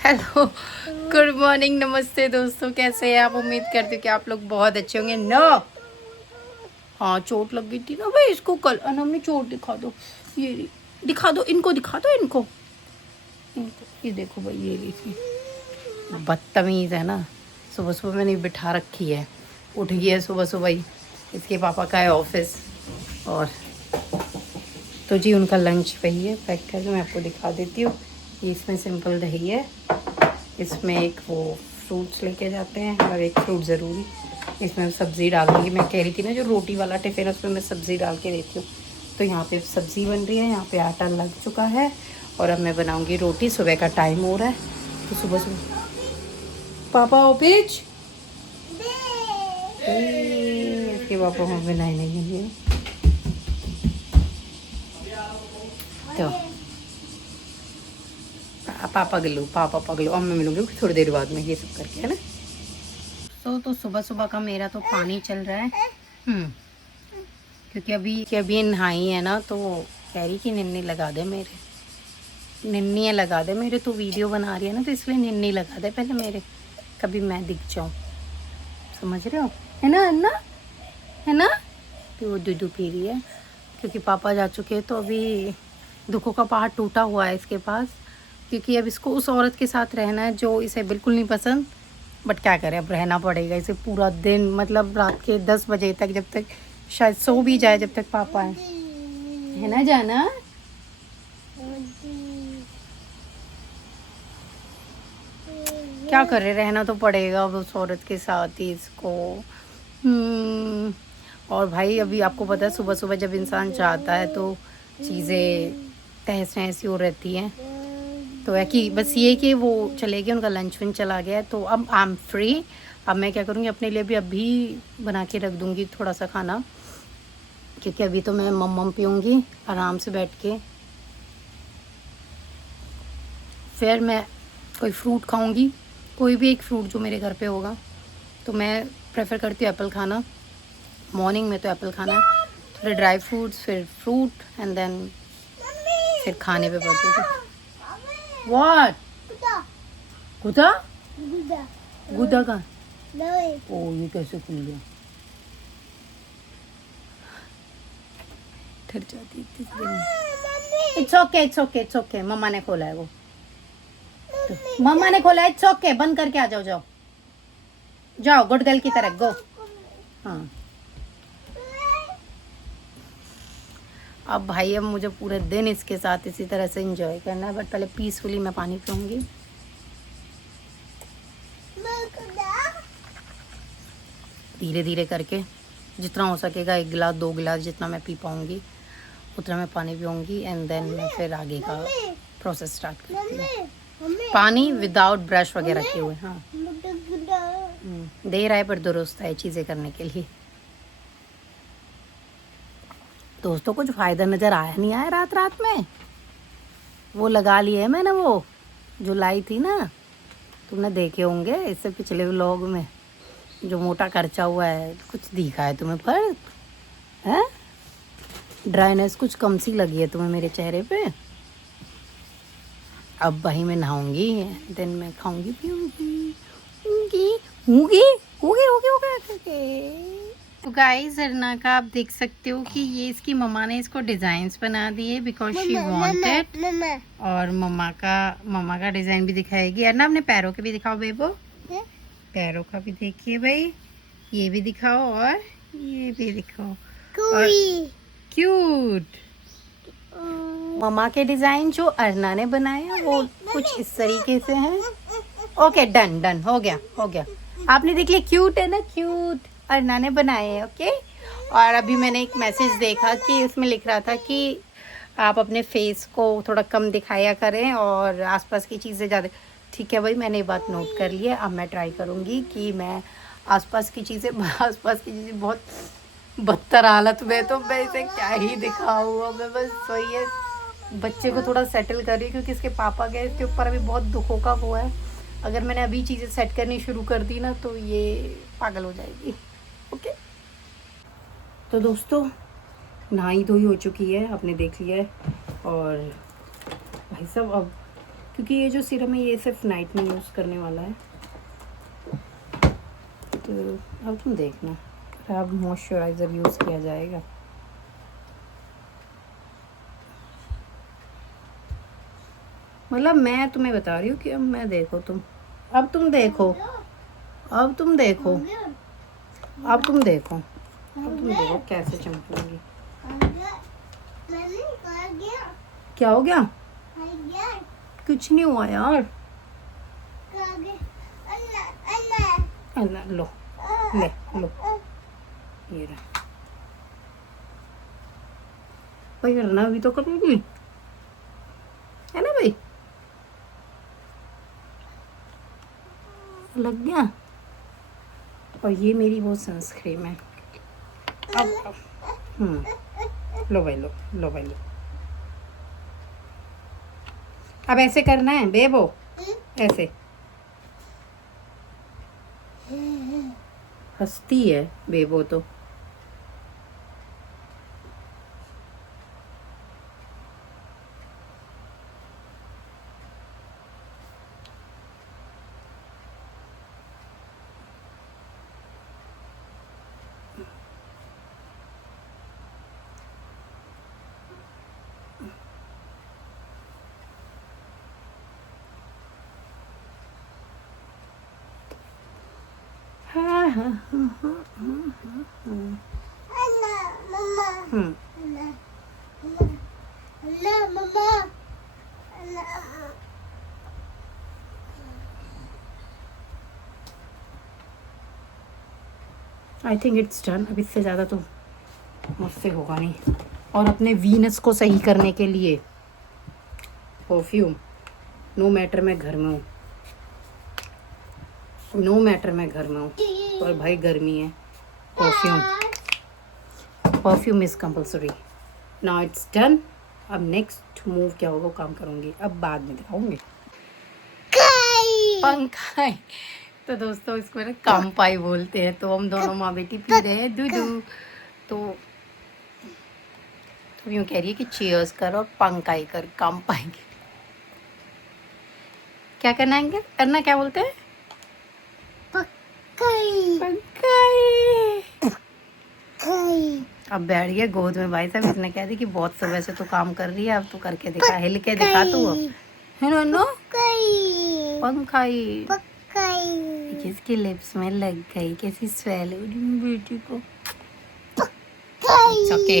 Hello, good morning, नमस्ते दोस्तों, कैसे हैं आप। उम्मीद करती हूँ कि आप लोग बहुत अच्छे होंगे। नो, हाँ चोट लग गई थी ना भाई इसको कल। अनम ने चोट दिखा दो, ये दिखा दो, इनको दिखा दो, इनको इनको ये देखो भाई, ये देखिए, बदतमीज़ है ना। सुबह सुबह मैंने बिठा रखी है, उठ गई है सुबह सुबह ही। इसके पापा का है ऑफिस। और तो जी उनका लंच वही है, पैक करके मैं आपको दिखा देती हूँ। ये इसमें सिंपल दही है, इसमें एक वो फ्रूट्स लेके जाते हैं, और एक फ्रूट ज़रूरी। इसमें सब्ज़ी डालूंगी। मैं कह रही थी ना जो रोटी वाला टिफ़िन है उसमें मैं सब्ज़ी डाल के देती हूँ। तो यहाँ पे सब्ज़ी बन रही है, यहाँ पे आटा लग चुका है, और अब मैं बनाऊंगी रोटी। सुबह का टाइम हो रहा है, तो सुबह सुबह पापा ऑफिस, इसके पापा वहाँ बनाए नहीं है। तो पापा पगलू, अब मैं मिलूंगी थोड़ी देर बाद में, ये सब करके, है ना। तो सुबह सुबह का मेरा तो पानी चल रहा है। क्योंकि अभी नहाई है ना, तो कह रही कि निन्नी लगा दे मेरे, निन्नी लगा दे मेरे। तो वीडियो बना रही है ना, तो इसलिए निन्नी लगा दे पहले मेरे, कभी मैं दिख जाऊँ। समझ रहे हो, है ना, है ना, है ना। तो वो दूध पी रही है, क्योंकि पापा जा चुके हैं। तो अभी दुखों का पहाड़ टूटा हुआ है इसके पास, क्योंकि अब इसको उस औरत के साथ रहना है जो इसे बिल्कुल नहीं पसंद। बट क्या करें, अब रहना पड़ेगा इसे पूरा दिन, मतलब रात के 10 बजे तक, जब तक शायद सो भी जाए, जब तक पापा है ना जाना। क्या करे, रहना तो पड़ेगा अब उस औरत के साथ ही इसको। और भाई अभी आपको पता है, सुबह सुबह जब इंसान चाहता है तो चीज़ें तहस नहस हो रहती हैं। तो है कि बस ये कि वो चले गए, उनका लंच वंच चला गया, तो अब आई एम फ्री। अब मैं क्या करूँगी, अपने लिए भी अभी बना के रख दूँगी थोड़ा सा खाना, क्योंकि अभी तो मैं मम पीऊँगी आराम से बैठ के। फिर मैं कोई फ्रूट खाऊँगी, कोई भी एक फ्रूट जो मेरे घर पे होगा। तो मैं प्रेफर करती हूँ एप्पल खाना, मॉर्निंग में तो एप्पल खाना, थोड़े ड्राई फ्रूट्स, फिर फ्रूट, एंड देन फिर खाने पे पड़ती थी। व्हाट गुदा गुदा का, ओ ये कैसे खुल गया, डर जाती थी। इट्स ओके, मम्मा ने खोला है वो, तो मम्मा ने खोला है, इट्स ओके, बंद करके आ जाओ, जाओ जाओ, गुड गर्ल की तरह गो। हाँ, अब भाई अब मुझे पूरे दिन इसके साथ इसी तरह से एंजॉय करना है, बट पहले पीसफुली मैं पानी पीऊँगी। धीरे धीरे करके जितना हो सकेगा, 1 गिलास 2 गिलास जितना मैं पी पाऊँगी उतना मैं पानी पीऊँगी, एंड देन मैं फिर आगे का प्रोसेस स्टार्ट करती हूँ। पानी विदाउट ब्रश वगैरह किए हुए। हाँ दे रहा है, पर दुरुस्त है चीज़ें करने के लिए। दोस्तों कुछ फ़ायदा नज़र आया नहीं आया रात रात में, वो लगा लिए है मैंने, वो जो लाई थी ना, तुमने देखे होंगे इससे पिछले व्लॉग में, जो मोटा खर्चा हुआ है। कुछ दिखा है तुम्हें फर्क है? ड्राइनेस कुछ कम सी लगी है तुम्हें मेरे चेहरे पे। अब भाई मैं नहाऊंगी, देन मैं खाऊंगी पीऊंगी, होगी होगी होगी होगी होगी। तो गाइस अरना का आप देख सकते हो कि ये इसकी मम्मा ने इसको डिजाइन्स बना दिए, बिकॉज शी वांटेड। और मम्मा का डिजाइन भी दिखाएगी। अरना अपने पैरों के भी दिखाओ बेबो, पैरों का भी देखिए भाई, ये भी दिखाओ और ये भी दिखाओ। क्यूट मम्मा के डिजाइन जो अरना ने बनाया वो कुछ इस तरीके से हैं। ओके डन डन, हो गया हो गया। आपने देख लिया, क्यूट है ना, क्यूट अरना ने बनाए हैं। ओके। और अभी मैंने एक मैसेज देखा कि उसमें लिख रहा था कि आप अपने फेस को थोड़ा कम दिखाया करें और आसपास की चीज़ें ज़्यादा। ठीक है भाई, मैंने ये बात नोट कर ली है। अब मैं ट्राई करूँगी कि मैं आसपास की चीज़ें बहुत बदतर हालत में, तो मैं इसे क्या ही दिखाऊँ। मैं बस वही है, बच्चे को थोड़ा सेटल कर रही हूँ, क्योंकि इसके पापा के इसके ऊपर अभी बहुत दुखों का वो है। अगर मैंने अभी चीज़ें सेट करनी शुरू कर दी ना, तो ये पागल हो जाएगी। ओके। तो दोस्तों नहाई धोई हो चुकी है, आपने देख लिया है। और भाई साहब अब क्योंकि ये जो सीरम है ये सिर्फ नाइट में यूज़ करने वाला है। तो अब तुम देखना, अब मॉइस्चराइज़र यूज़ किया जाएगा। मतलब मैं तुम्हें बता रही हूँ कि अब मैं देखो तुम, अब तुम देखो, अब तुम देखो, अब तुम देखो, अब तुम देखो कैसे चमकेगी। क्या हो गया? कुछ नहीं हुआ यार। लो ले लो, ये रहा भाई, करना भी तो करेगी, है ना भाई? लग गया। और ये मेरी वो सनस्क्रीन है। अब लो भाई, लो लो भाई लो। अब ऐसे करना है बेबो, ऐसे। हंसती है बेबो तो। हाँ हाँ हाँ हाँ हाँ। I think it's done. अब इससे ज़्यादा तो मुझसे होगा नहीं। और अपने वीनस को सही करने के लिए परफ्यूम, नो मैटर मैं घर में हूँ, नो मैटर मैं घर में हूँ, और भाई गर्मी है, perfume, perfume is compulsory. Now it's done. अब नेक्स्ट मूव क्या होगा, काम करूँगी, अब बाद में दिखाऊंगी। पंखा है तो दोस्तों इसको ना कामपाई बोलते हैं। तो हम दोनों माँ बेटी पी रहे हैं दूध। तो यूँ कह रही है कि चीयर्स कर और पंकाई कर, कामपाई कर। क्या करना है, करना क्या बोलते हैं? अब बैठ गया गोद में भाई साहब। इसने कह दी कि बहुत समय से तो काम कर रही है, अब तो करके दिखा, हिल के दिखा तू अब, है ना? नो पंखाई किसकी लिप्स में लग गई, कैसी स्वेल हो रही बेटी को। ओके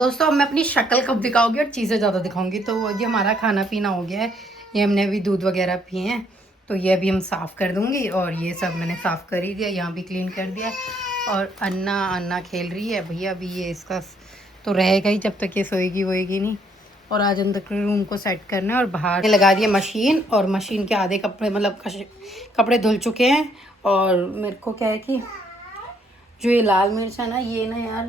दोस्तों, अब मैं अपनी शक्ल कब दिखाऊंगी और चीज़ें ज़्यादा दिखाऊंगी। तो ये हमारा खाना पीना हो गया है, ये हमने अभी दूध वगैरह पिए हैं, तो ये अभी हम साफ़ कर दूंगी। और ये सब मैंने साफ़ कर ही दिया, यहाँ भी क्लीन कर दिया। और अन्ना खेल रही है भैया, अभी ये इसका तो रहेगा ही जब तक ये सोएगी वोएगी नहीं। और आज अंदर के रूम को सेट करना है। और बाहर लगा दिया मशीन, और मशीन के आधे कपड़े मतलब कपड़े धुल चुके हैं। और मेरे को क्या है कि जो ये लाल मिर्च है ना, ये ना यार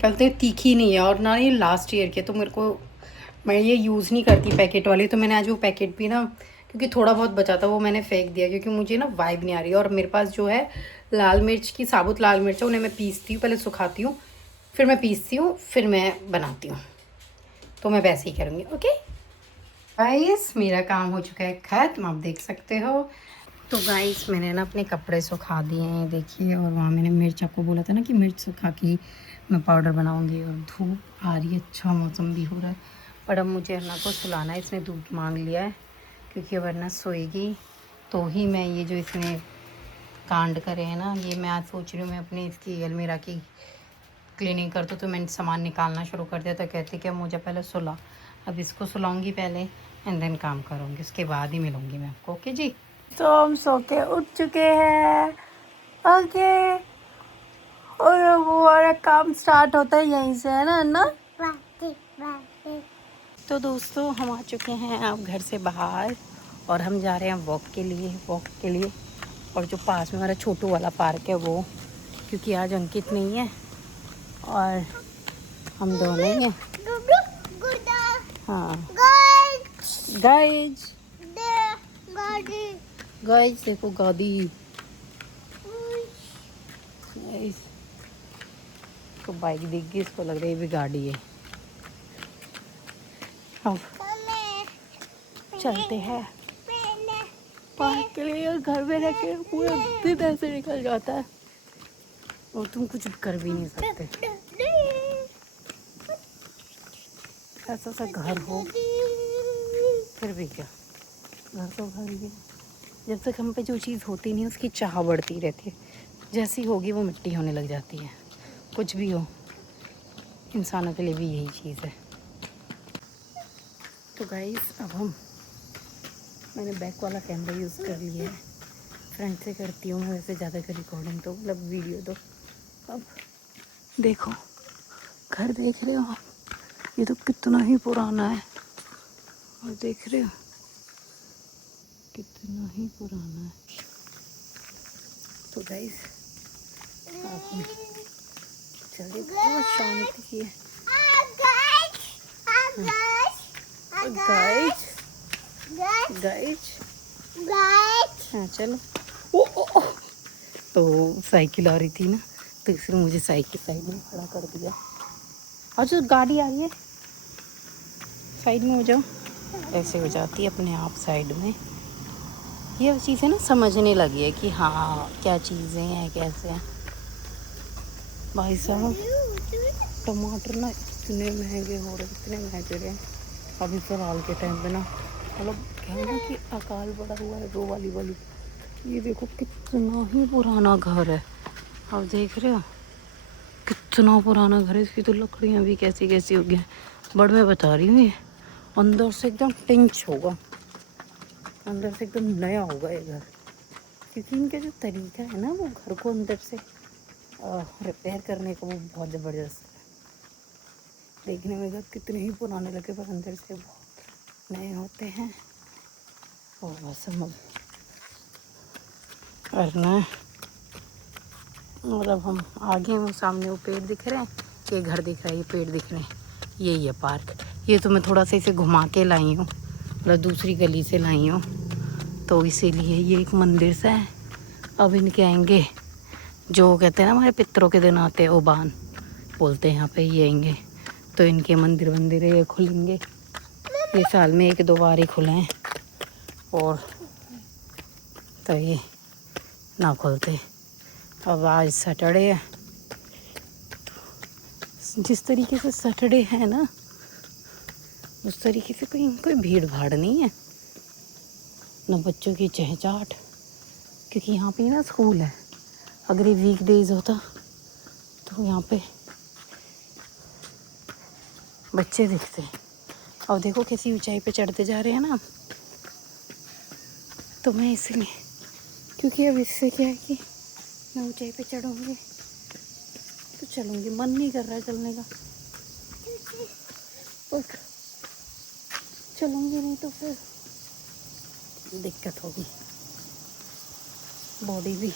क्या बोलते हैं, तीखी नहीं है, और ना ये लास्ट ईयर के, तो मेरे को, मैं ये यूज़ नहीं करती पैकेट वाली। तो मैंने आज वो पैकेट भी ना, क्योंकि थोड़ा बहुत बचा था वो मैंने फेंक दिया, क्योंकि मुझे ना वाइब नहीं आ रही। और मेरे पास जो है लाल मिर्च की, साबुत लाल मिर्च है, उन्हें मैं पीसती हूँ, पहले सुखाती हूँ, फिर मैं पीसती हूँ, फिर मैं बनाती हूँ। तो मैं वैसे ही करूँगी। ओके गाइस, मेरा काम हो चुका है खत्म, आप देख सकते हो। तो गाइस मैंने ना अपने कपड़े सुखा दिए हैं, देखिए। और वहाँ मैंने मिर्च, आपको बोला था ना कि मिर्च सुखा के मैं पाउडर बनाऊँगी। और धूप आ रही है, अच्छा मौसम भी हो रहा है। पर अब मुझे अन्ना को सुलाना है, इसने दूध मांग लिया है, क्योंकि वरना सोएगी तो ही मैं ये जो इसने कांड करे हैं ना, ये मैं आज सोच रही हूँ मैं अपनी इसकी अलमीरा की क्लीनिंग कर दूँ। तो मैंने सामान निकालना शुरू कर दिया। तो कहती कि मुझे पहले सुला, अब इसको सुलाऊँगी पहले, एंड देन काम करूँगी, उसके बाद ही मिलूँगी मैं आपको। ओके जी। तो हम सो के उठ चुके हैं। ओके, और हमारा काम स्टार्ट होता है यहीं से, है ना ना? तो दोस्तों हम आ चुके हैं अब घर से बाहर, और हम जा रहे हैं वॉक के लिए। और जो पास में हमारा छोटू वाला पार्क है वो, क्योंकि आज अंकित नहीं है और हम दोनों ही हैं। हाँ गाइज देखो गाड़ी, तो बाइक दिख गई, इसको लग रही है भी गाड़ी है। अब चलते हैं पार्क के लिए। और घर में रह के पूरा दिन ऐसे निकल जाता है और तुम कुछ कर भी नहीं सकते। ऐसा सा घर हो फिर भी क्या, घर तो घर ही है। जब तक हम पे जो चीज़ होती नहीं उसकी चाह बढ़ती रहती है, जैसी होगी वो मिट्टी होने लग जाती है। कुछ भी हो, इंसानों के लिए भी यही चीज़ है। तो गाइस अब मैंने बैक वाला कैमरा यूज़ कर लिया है, फ्रंट से करती हूँ मैं वैसे ज़्यादा का रिकॉर्डिंग, तो मतलब वीडियो। तो अब देखो घर देख रहे हो आप, ये तो कितना ही पुराना है। और देख रहे हो कितना ही पुराना है। तो गाइस अब हम चलिए, बहुत शांति है गाइस। हाँ चलो। ओ। तो साइकिल आ रही थी ना, तो इसने मुझे साइकिल साइड में खड़ा कर दिया। और जो गाड़ी आ रही है साइड में हो जाओ, ऐसे हो जाती है अपने आप साइड में। ये चीज़ें ना समझने लगी है कि हाँ क्या चीज़ें हैं कैसे हैं। भाई साहब टमाटर ना इतने महंगे हो रहे, इतने महंगे रहे अभी फिलहाल के टाइम पे ना। मतलब क्या है ना कि अकाल पड़ा हुआ है दो वाली। ये देखो कितना ही पुराना घर है, आप देख रहे हो कितना पुराना घर है। इसकी तो लकड़ियाँ भी कैसी कैसी हो गई हैं। बट मैं बता रही हूँ ये अंदर से एकदम टिंच होगा, अंदर से एकदम नया होगा ये घर, क्योंकि इनका जो तरीका है ना वो घर को अंदर से रिपेयर करने का वो बहुत ज़बरदस्त है। देखने में घर कितने ही पुराने लगे पर अंदर से बहुत नए होते हैं। और बस हम करना है। और अब हम आगे वो सामने वो पेड़ दिख रहे हैं, ये घर दिख रहा है, ये पेड़ दिख रहे हैं, यही है पार्क। ये तो मैं थोड़ा सा इसे घुमा के लाई हूँ, मतलब दूसरी गली से लाई हूँ, तो इसीलिए ये एक मंदिर सा है। अब इनके आएंगे जो कहते हैं ना हमारे पितरों के दिन आते हैं, उबान बोलते हैं यहाँ पे, ये आएंगे तो इनके मंदिर ये खुलेंगे। ये साल में 1-2 बार ही खुले हैं और तो ये ना खुलते। अब आज सैटरडे है, जिस तरीके से सैटरडे है ना उस तरीके से कोई भीड़ भाड़ नहीं है, न बच्चों की चहचहाट, क्योंकि यहाँ पे ना स्कूल है। अगर ये वीक डेज होता तो यहाँ पे बच्चे दिखते। अब देखो कैसी ऊंचाई पे चढ़ते जा रहे हैं ना, तो मैं इसलिए, क्योंकि अब इससे क्या है कि मैं ऊंचाई पे चढ़ूँगी तो चलूँगी, मन नहीं कर रहा है चलने का, और चलूँगी नहीं तो फिर दिक्कत होगी, बॉडी भी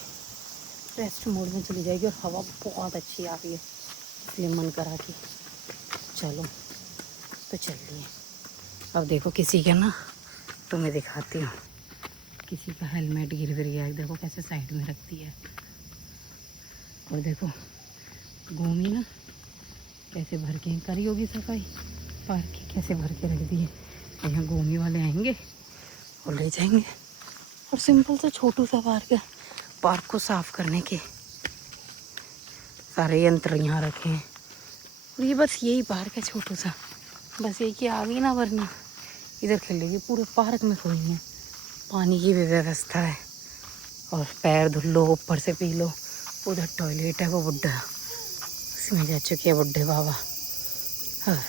रेस्ट मोड में चली जाएगी। और हवा बहुत अच्छी आ रही है, इसलिए मन करा कि चलो तो चलिए। अब देखो किसी का ना, तो मैं दिखाती हूँ, किसी का हेलमेट गिर गया है, देखो कैसे साइड में रखती है। और देखो घूमी ना कैसे भर के करी होगी सफाई, पार्क की कैसे भर के रख दी है। यहाँ घूमी वाले आएंगे और ले जाएंगे। और सिंपल सा छोटू सा पार्क है, पार्क को साफ करने के सारे यंत्र यहाँ रखे हैं। और ये बस यही पार्क है छोटू सा, बस ये कि आगे ना वरना इधर खेलेगी। पूरे पार्क में कोई नहीं है, पानी की भी व्यवस्था है, और पैर धुल लो, ऊपर से पी लो। उधर टॉयलेट है, वो बुड्ढा उसमें जा चुके हैं बुड्ढे बाबा। हाँ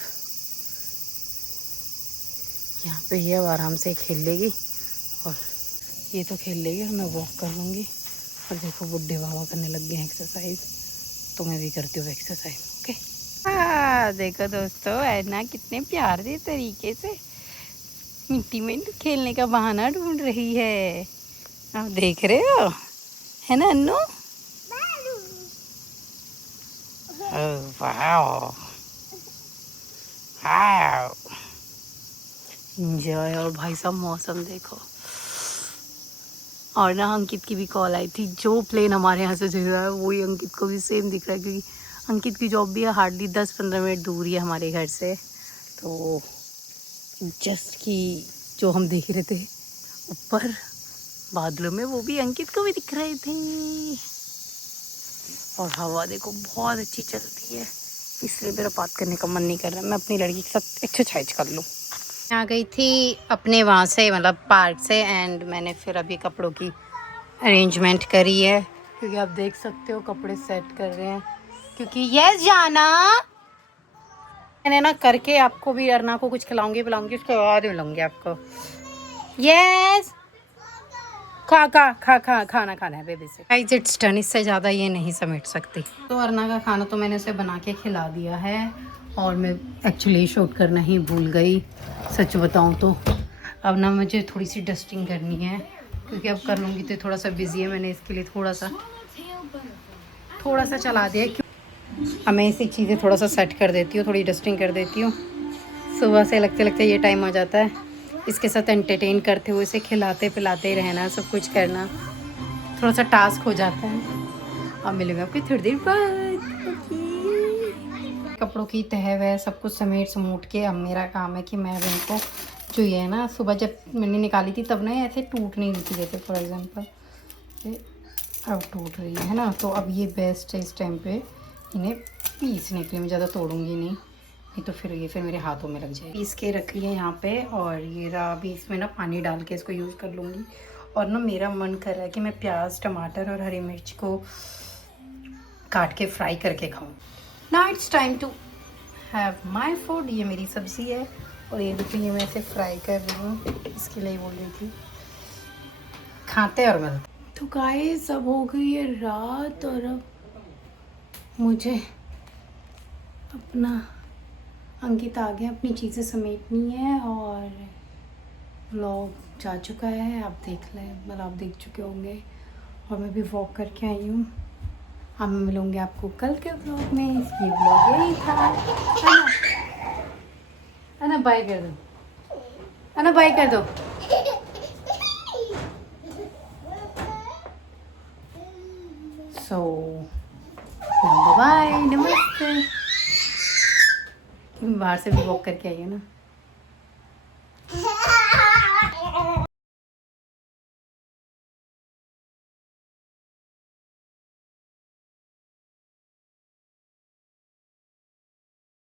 यहाँ पे ये अब आराम से खेल लेगी, और ये तो खेल लेगी और मैं वॉक कर लूँगी। और देखो बुड्ढे बाबा करने लग गए हैं एक्सरसाइज, तो मैं भी करती हूँ एक्सरसाइज। ओके देखो दोस्तों है ना कितने प्यारे तरीके से मिट्टी में खेलने का बहाना ढूंढ रही है, आप देख रहे हो, है ना अन्नू? Wow enjoy. और भाई साहब मौसम देखो। और ना अंकित की भी कॉल आई थी, जो प्लेन हमारे यहाँ से चल रहा है वही अंकित को भी सेम दिख रहा है, क्योंकि अंकित की जॉब भी है हार्डली 10-15 मिनट दूर ही है हमारे घर से। तो जस्ट कि जो हम देख रहे थे ऊपर बादलों में, वो भी अंकित को भी दिख रहे थे। और हवा देखो बहुत अच्छी चलती है, इसलिए मेरा बात करने का मन नहीं कर रहा, मैं अपनी लड़की के साथ एक्सरसाइज कर लूँ। आ गई थी अपने वहाँ से, मतलब पार्क से, एंड मैंने फिर अभी कपड़ों की अरेंजमेंट करी है, क्योंकि आप देख सकते हो कपड़े सेट कर रहे हैं, क्योंकि यस जाना मैंने ना करके आपको भी, अरना को कुछ खिलाऊंगी पिलाऊंगी, उसके बाद मिलूंगी आपको। यस खाना खाना है बेबी से। गाइस इट्स डन, इससे ज़्यादा ये नहीं समेट सकती। तो अरना का खाना तो मैंने उसे बना के खिला दिया है, और मैं एक्चुअली शूट करना ही भूल गई, सच बताऊं तो। अब ना मुझे थोड़ी सी डस्टिंग करनी है, क्योंकि अब कर लूँगी तो थोड़ा सा बिजी है, मैंने इसके लिए थोड़ा सा चला दिया। अब मैं ऐसी चीज़ें थोड़ा सा सेट कर देती हूँ, थोड़ी डस्टिंग कर देती हूँ। सुबह से लगते लगते ये टाइम आ जाता है, इसके साथ एंटरटेन करते हुए इसे खिलाते पिलाते रहना, सब कुछ करना थोड़ा सा टास्क हो जाता है। अब मिलूंगा आपकी थोड़ी देर बाद। कपड़ों की तह वह सब कुछ समेट समूट के अब मेरा काम है कि मैं अब इनको, जो ये है ना, सुबह जब मैंने निकाली थी तब ना ऐसे टूट नहीं रही थी, जैसे फॉर एग्जांपल अब टूट रही है ना, तो अब ये बेस्ट है इस टाइम पे इन्हें पीसने के लिए। मैं ज़्यादा तोड़ूंगी नहीं तो फिर ये मेरे हाथों में लग जाए। पीस के रख लिया यहाँ पे, और ये रहा, अभी इसमें ना पानी डाल के इसको यूज़ कर लूँगी। और ना मेरा मन कर रहा है कि मैं प्याज टमाटर और हरी मिर्च को काट के फ्राई करके खाऊं। Now it's time to have my food. ये मेरी सब्ज़ी है, और ये देखिए ये मैं इसे फ्राई कर रही हूँ, इसके लिए बोल रही थी। खाते और मिलते। तो गाइस अब हो गई है रात, और अब मुझे अपना अंकित आ गया, अपनी चीज़ें समेटनी है, और व्लॉग जा चुका है, आप देख लें, मतलब आप देख चुके होंगे, और मैं भी वॉक करके आई हूँ। अब मैं मिलूँगी आपको कल के व्लॉग में। ये व्लॉग यही था। अना बाय कर दो, अना बाय कर दो। सो बाय, नमस्ते। बाहर से भी वॉक करके आई है ना।